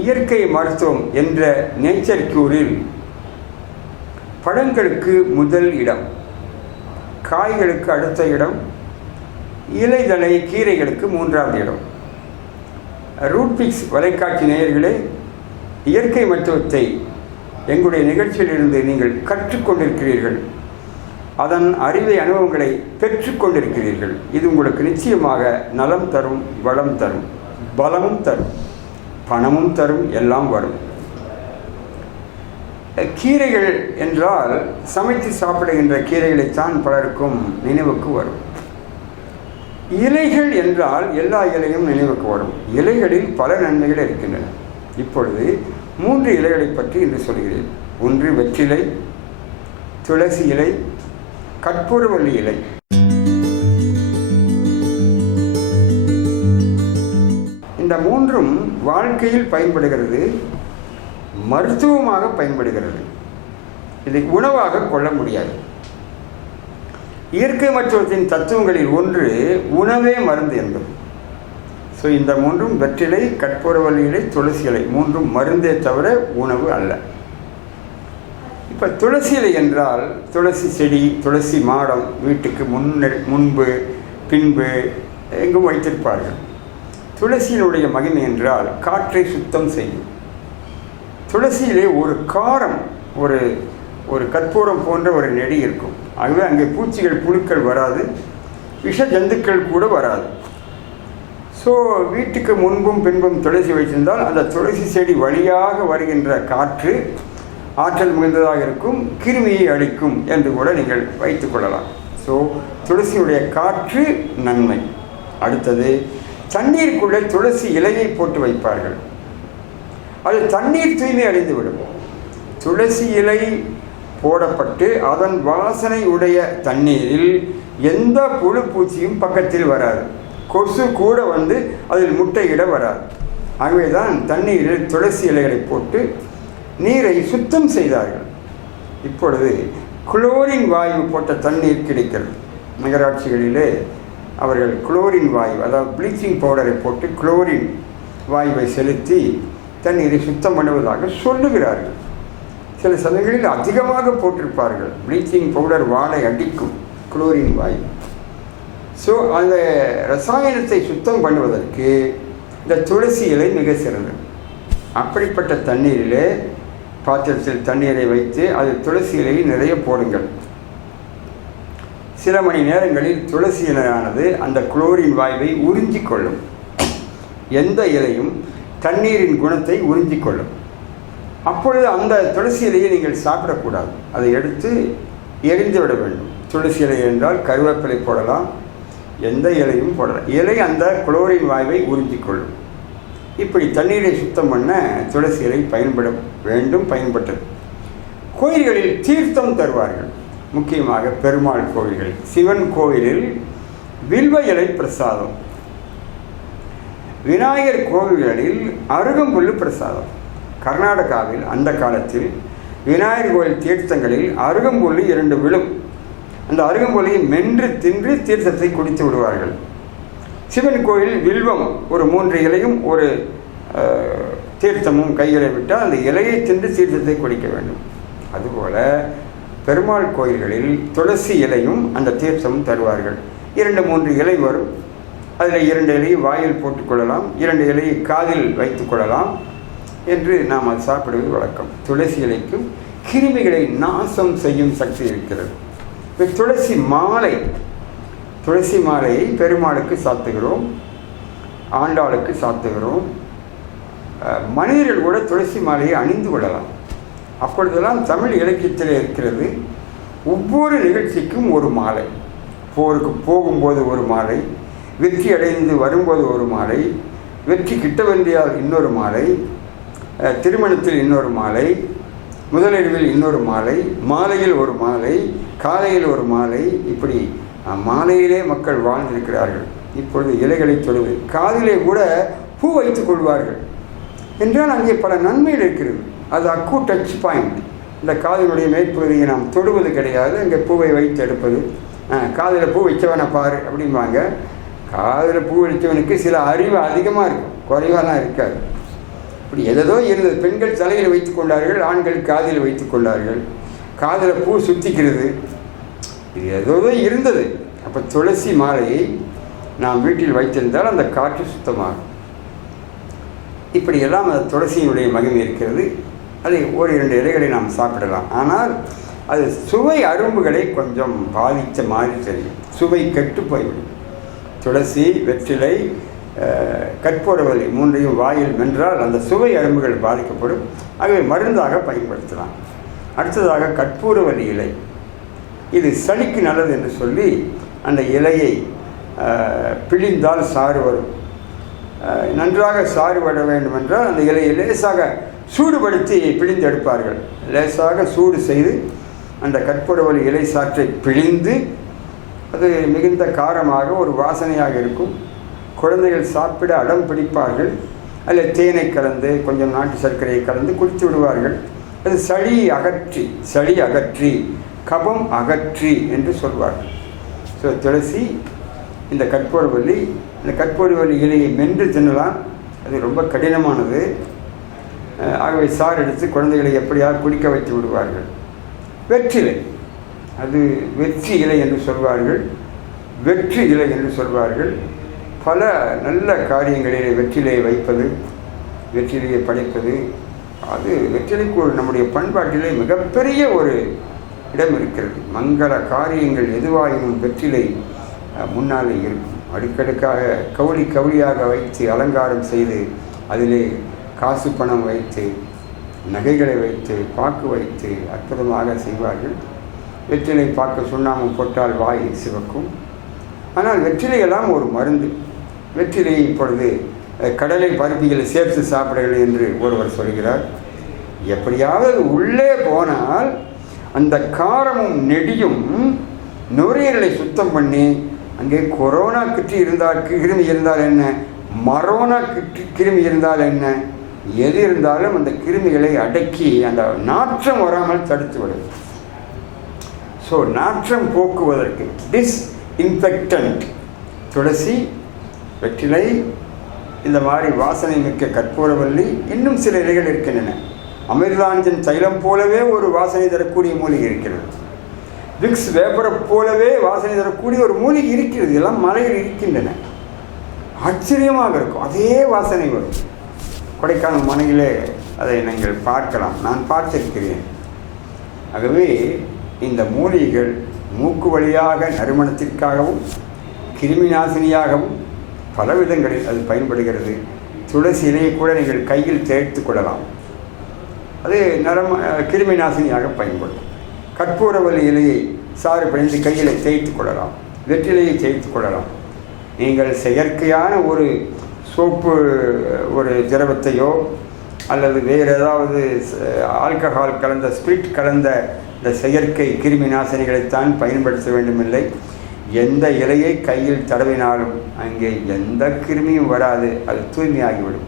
இயற்கை மருத்துவம் என்ற நேச்சர் கியூரில் பழங்களுக்கு முதல் இடம் காய்களுக்கு அடுத்த இடம் இலைதலை கீரைகளுக்கு மூன்றாவது இடம். ரூட்பிக்ஸ் வலைக்காட்சி நேயர்களே இயற்கை மருத்துவத்தை எங்களுடைய நிகழ்ச்சியிலிருந்து நீங்கள் கற்றுக்கொண்டிருக்கிறீர்கள். அதன் அறிவை அனுபவங்களை பெற்றுக்கொண்டிருக்கிறீர்கள். இது உங்களுக்கு நிச்சயமாக நலம் தரும் வளம் தரும் பலமும் தரும். பணமும் தரும் எல்லாம் வரும். கீரைகள் என்றால் சமைத்து சாப்பிடுகின்ற கீரைகளைத்தான் பலருக்கும் நினைவுக்கு வரும். இலைகள் என்றால் எல்லா இலையும் நினைவுக்கு வரும். இலைகளில் பல நன்மைகள் இருக்கின்றன. இப்பொழுது மூன்று இலைகளை பற்றி இன்று சொல்கிறேன். ஒன்று வெற்றிலை துளசி இலை கற்பூரவள்ளி இலை. மூன்றும் வாழ்க்கையில் பயன்படுகிறது மருத்துவமாக பயன்படுகிறது. இதை உணவாக கொள்ள முடியாது. இயற்கை மருத்துவத்தின் தத்துவங்களில் ஒன்று உணவே மருந்து என்பது. ஸோ இந்த மூன்றும் வெற்றிலை கற்பூரவள்ளி இலை துளசி இலை. மூன்றும் மருந்தே தவிர உணவு அல்ல. இப்போ துளசி இலை என்றால் துளசி செடி துளசி மாடம் வீட்டுக்கு முன்னே முன்பு பின்பு எங்கும் வைத்திருப்பார்கள். துளசியினுடைய மகிமை என்றால் காற்றை சுத்தம் செய்யும். துளசியிலே ஒரு காரம் ஒரு ஒரு கற்பூரம் போன்ற ஒரு நெடி இருக்கும். ஆகவே அங்கே பூச்சிகள் புழுக்கள் வராது விஷ ஜந்துக்கள் கூட வராது. ஸோ வீட்டுக்கு முன்பும் பின்பும் துளசி வைத்திருந்தால் அந்த துளசி செடி வழியாக வருகின்ற காற்று ஆற்றல் மிகுந்ததாக இருக்கும் கிருமியை அளிக்கும் என்று கூட நீங்கள் வைத்துக்கொள்ளலாம் ஸோ துளசியுடைய காற்று நன்மை. அடுத்தது தண்ணீருக்குள்ளே துளசி இலையை போட்டு வைப்பார்கள். அது தண்ணீர் தூய்மை அடைந்து விடும். துளசி இலை போடப்பட்டு அதன் வாசனை உடைய தண்ணீரில் எந்த புழு பூச்சியும் பக்கத்தில் வராது. கொசு கூட வந்து அதில் முட்டையிட வராது. ஆகவே தான் தண்ணீரில் துளசி இலைகளை போட்டு நீரை சுத்தம் செய்தார்கள். இப்பொழுது குளோரின் வாயு போட்ட தண்ணீர் கிடைக்கிறது. நகராட்சிகளிலே அவர்கள் குளோரின் வாயு அதாவது ப்ளீச்சிங் பவுடரை போட்டு குளோரின் வாயுவை செலுத்தி தண்ணீரை சுத்தம் பண்ணுவதாக சொல்லுகிறார்கள். சில சமயங்களில் அதிகமாக போட்டிருப்பார்கள். ப்ளீச்சிங் பவுடர் வாழை அடிக்கும் குளோரின் வாயு. ஸோ அந்த ரசாயனத்தை சுத்தம் பண்ணுவதற்கு இந்த துளசி இலை மிக சிறந்தது. அப்படிப்பட்ட தண்ணீரிலே பாத்திரத்தில் தண்ணீரை வைத்து அது துளசி இலையை நிறைய போடுங்கள். சில மணி நேரங்களில் துளசி இலையானது அந்த குளோரின் வாயுவை உறிஞ்சிக் கொள்ளும் எந்த இலையும் தண்ணீரின் குணத்தை உறிஞ்சிக் கொள்ளும் அப்பொழுது அந்த துளசி இலையை நீங்கள் சாப்பிடக்கூடாது. அதை எடுத்து எரிந்து விட வேண்டும். துளசி இலை என்றால் கருவேப்பிலை போடலாம். எந்த இலையும் போடலாம். இலை அந்த குளோரின் வாயுவை உறிஞ்சிக்கொள்ளும். இப்படி தண்ணீரை சுத்தம் பண்ண துளசி இலை பயன்பட வேண்டும் பயன்பட்டது. கோயில்களில் தீர்த்தம் தருவார்கள். முக்கியமாக பெருமாள் கோவில்கள் சிவன் கோவிலில் வில்வ இலை பிரசாதம். விநாயகர் கோவில்களில் அருகம்புல்லு பிரசாதம். கர்நாடகாவில் அந்த காலத்தில் விநாயகர் கோயில் தீர்த்தங்களில் அருகம்புல்லு இரண்டு விழும். அந்த அருகம்புல்லை மென்று தின்று தீர்த்தத்தை குடித்து விடுவார்கள். சிவன் கோயில் வில்வம் ஒரு மூன்று இலையும் ஒரு தீர்த்தமும் கைகளை விட்டால் அந்த இலையை தின்று தீர்த்தத்தை குடிக்க வேண்டும். அதுபோல பெருமாள் கோயில்களில் துளசி இலையும் அந்த தீர்த்தமும் தருவார்கள். இரண்டு மூன்று இலை வரும். அதில் இரண்டு இலையை வாயில் போட்டுக்கொள்ளலாம் இரண்டு இலையை காதில் வைத்துக்கொள்ளலாம் என்று நாம் அது சாப்பிடுவது வழக்கம். துளசி இலைக்கும் கிருமிகளை நாசம் செய்யும் சக்தி இருக்கிறது. இப்போ துளசி மாலை துளசி மாலையை பெருமாளுக்கு சாத்துகிறோம் ஆண்டாளுக்கு சாத்துகிறோம். மனிதர்கள் கூட துளசி மாலையை அணிந்து கொள்ளலாம். அப்பொழுதெல்லாம் தமிழ் இலக்கியத்தில் இருக்கிறது. ஒவ்வொரு நிகழ்ச்சிக்கும் ஒரு மாலை. போருக்கு போகும்போது ஒரு மாலை வெற்றி அடைந்து வரும்போது ஒரு மாலை வெற்றி கிட்ட வேண்டியால் இன்னொரு மாலை திருமணத்தில் இன்னொரு மாலை முதலிரவில் இன்னொரு மாலை மாலையில் ஒரு மாலை காலையில் ஒரு மாலை இப்படி மாலையிலே மக்கள் வாழ்ந்திருக்கிறார்கள். இப்பொழுது இலைகளை தொழுது காதிலே கூட பூ வைத்துக் கொள்வார்கள். என்றால் அங்கே பல நன்மைகள் இருக்கிறது. அது அக்கு டச் பாயிண்ட் இந்த காதலுடைய மேற்பகுதியை நாம் தொடுவது கிடையாது. அங்கே பூவை வைத்து எடுப்பது. காதில் பூ வச்சவனை பாரு அப்படிம்பாங்க. காதில் பூ வச்சவனுக்கு சில அறிவு அதிகமாக இருக்கும். குறைவாலாம் இருக்காது. இப்படி எதோ இருந்தது. பெண்கள் தலையில் வைத்துக் கொண்டார்கள் ஆண்கள் காதில் வைத்து கொண்டார்கள். காதில் பூ சுத்திக்கிறது. இது ஏதோ இருந்தது. அப்போ துளசி மாலையை நாம் வீட்டில் வைத்திருந்தால் அந்த காற்று சுத்தமாகும். இப்படியெல்லாம் அந்த துளசியினுடைய மகிமை இருக்கிறது. அதை ஒரு இரண்டு இலைகளை நாம் சாப்பிடலாம். ஆனால் அது சுவை அரும்புகளை கொஞ்சம் பாதித்த மாதிரி தெரியும். சுவை கெட்டு போய்விடும். துளசி வெற்றிலை அஹ், மூன்றையும் வாயில் மென்றால் அந்த சுவை அரும்புகள் பாதிக்கப்படும். ஆகவே மருந்தாக பயன்படுத்தலாம். அடுத்ததாக கற்பூரவலி இலை. இது சளிக்கு நல்லது என்று சொல்லி அந்த இலையை பிழிந்தால் சாறு வரும். நன்றாக சாறு வர வேண்டுமென்றால் அந்த இலையை லேசாக சூடுபடுத்தி பிழிந்தெடுப்பார்கள். லேசாக சூடு செய்து அந்த கற்பூரவல்லி இலை சாற்றை பிழிந்து அது மிகுந்த காரமாக ஒரு வாசனையாக இருக்கும். குழந்தைகள் சாப்பிட அடம் பிடிப்பார்கள். அதில் தேனை கலந்து கொஞ்சம் நாட்டு சர்க்கரையை கலந்து குடித்து விடுவார்கள். அது சளி அகற்றி சளி அகற்றி கபம் அகற்றி என்று சொல்வார்கள். ஸோ துளசி இந்த கற்பூரவல்லி இந்த கற்பூரவல்லி இலையை மென்று தின்னலாம். அது ரொம்ப கடினமானது. ஆகவே சார் எடுத்து குழந்தைகளை எப்படியாவது குடிக்க வைத்து விடுவார்கள். வெற்றிலை அது வெற்றி இலை என்று சொல்வார்கள். வெற்றி இலை என்று சொல்வார்கள். பல நல்ல காரியங்களிலே வெற்றிலையை வைப்பது வெற்றிலையை படைப்பது அது வெற்றிலைக்கு ஒரு நம்முடைய பண்பாட்டிலே மிகப்பெரிய ஒரு இடம் இருக்கிறது. மங்கள காரியங்கள் எதுவாயினும் வெற்றிலை முன்னாலே இருக்கும். அடுக்கடுக்காக கவுளி கவுளியாக வைத்து அலங்காரம் செய்து அதிலே காசு பணம் வைத்து நகைகளை வைத்து பாக்கு வைத்து அற்புதமாக செய்வார்கள். வெற்றிலை பார்க்க சுண்ணாம்பு போட்டால் வாய் சிவக்கும். ஆனால் வெற்றிலை எல்லாம் ஒரு மருந்து. வெற்றிலை இப்பொழுது கடலை பருப்பிகளை சேர்த்து சாப்பிடுங்கள் என்று ஒருவர் சொல்கிறார். எப்படியாவது உள்ளே போனால் அந்த காரமும் நெடியும் நுரையீரலை சுத்தம் பண்ணி அங்கே கொரோனா கிட்டி இருந்தால் கிருமி இருந்தால் என்ன? மரோனா கிட்டி கிருமி இருந்தால் என்ன? எது இருந்தாலும் அந்த கிருமிகளை அடக்கி அந்த நாற்றம் வராமல் தடுத்து விடும். ஸோ நாற்றம் போக்குவதற்கு டிஸ் இன்ஃபெக்டன்ட் துளசி வெற்றிலை இந்த மாதிரி வாசனை மிக்க கற்பூரவல்லி இன்னும் சில இலைகள் இருக்கின்றன. அமிர்தாஞ்சன் தைலம் போலவே ஒரு வாசனை தரக்கூடிய மூலிகை இருக்கிறது. விக்ஸ் வேப்பரை போலவே வாசனை தரக்கூடிய ஒரு மூலிகை இருக்கிறது. எல்லாம் மலையில் இருக்கின்றன. ஆச்சரியமாக இருக்கும். அதே வாசனை வரும். கொடைக்கானல் முனையிலே அதை நீங்கள் பார்க்கலாம். நான் பார்த்திருக்கிறேன். ஆகவே இந்த மூலிகைகள் மூக்கு வழியாக நறுமணத்திற்காகவும் கிருமி நாசினியாகவும் பல விதங்களில் அது பயன்படுகிறது. துளசி இலையை கூட நீங்கள் கையில் தேய்த்து கொள்ளலாம். அது நரம கிருமி நாசினியாக பயன்படும். கற்பூரவல்லி இலையை சாறு பிணைந்து கையில் தேய்த்து கொள்ளலாம். வெற்றிலையை தேய்த்து கொள்ளலாம். நீங்கள் செயற்கையான ஒரு சோப்பு ஒரு திரவத்தையோ அல்லது வேறு ஏதாவது ஆல்கஹால் கலந்த ஸ்பிரிட் கலந்த இந்த செயற்கை கிருமி நாசினிகளைத்தான் பயன்படுத்த வேண்டுமில்லை. எந்த இலையை கையில் தடவினாலும் அங்கே எந்த கிருமியும் வராது. அது தூய்மையாகிவிடும்.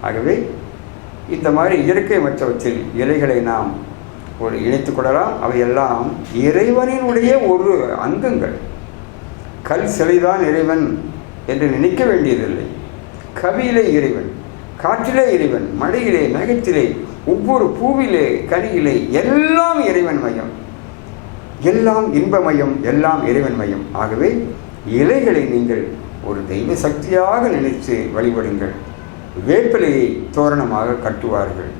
ஆகவே இந்த மாதிரி இயற்கை மற்றவற்றில் இலைகளை நாம் ஒரு இணைத்துக் கொள்ளலாம். அவையெல்லாம் இறைவனினுடைய ஒரு அங்கங்கள். கல் சிலைதான் இறைவன் என்று நினைக்க வேண்டியதில்லை. கவியிலே இறைவன் காற்றிலே இறைவன் மழையிலே நகைத்திலே ஒவ்வொரு பூவிலே கனியிலே எல்லாம் இறைவன் மையம். எல்லாம் இன்பமயம் எல்லாம் இறைவன் மையம். ஆகவே இலைகளை நீங்கள் ஒரு தெய்வ சக்தியாக நினைத்து வழிபடுங்கள். வேப்பிலையை தோரணமாக கட்டுவார்கள்.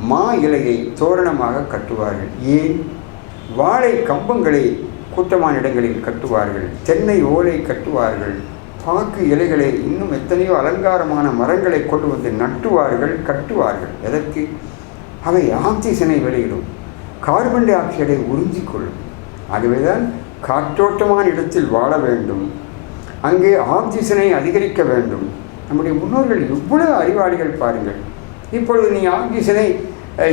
மா இலையை தோரணமாக கட்டுவார்கள். ஏன்? வாழை கம்பங்களை கூட்டமான இடங்களில் கட்டுவார்கள். தென்னை ஓலை கட்டுவார்கள். பாக்கு இலைகளை இன்னும் எத்தனையோ அலங்காரமான மரங்களை கொண்டு வந்து நட்டுவார்கள் கட்டுவார்கள். எதற்கு? அவை ஆக்சிஜனை வெளியிடும். கார்பன் டை ஆக்சைடை உறிஞ்சிக்கொள்ளும். ஆகவேதான் காற்றோட்டமான இடத்தில் வாழ வேண்டும். அங்கே ஆக்சிஜனை அதிகரிக்க வேண்டும். நம்முடைய முன்னோர்கள் எவ்வளவு அறிவாளிகள் பாருங்கள். இப்பொழுது நீ ஆக்சிஜனை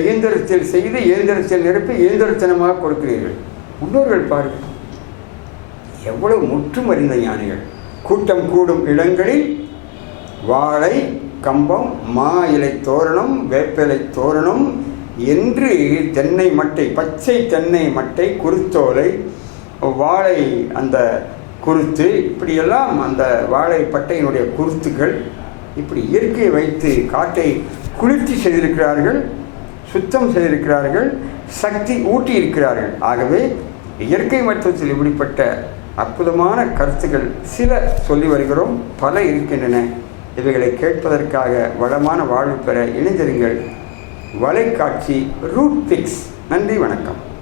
இயந்திரத்தில் செய்து இயந்திரத்தில் நிரப்பி இயந்திரத்தனமாக கொடுக்கிறீர்கள். முன்னோர்கள் பாருங்கள். எவ்வளவு முற்றும் அறிந்த ஞானிகள். கூட்டம் கூடும் இடங்களில் வாழை கம்பம் மா இலை தோரணம் வேப்பிலை தோரணம் என்று தென்னை மட்டை பச்சை தென்னை மட்டை குருத்தோலை வாழை அந்த குருத்து இப்படியெல்லாம் அந்த வாழை பட்டையினுடைய குருத்துகள் இப்படி இயற்கையை வைத்து காட்டை குளிர்ச்சி செய்திருக்கிறார்கள் சுத்தம் செய்திருக்கிறார்கள் சக்தி ஊட்டி இருக்கிறார்கள் ஆகவே இயற்கை மருத்துவத்தில் இப்படிப்பட்ட அற்புதமான கருத்துக்கள் சில சொல்லி வருகிறோம் பல இருக்கின்றன. இவைகளை கேட்பதற்காக வளமான வாழ்வு பெற இணைந்திருங்கள். வலைக்காட்சி ரூட் பிக்ஸ் நன்றி வணக்கம்.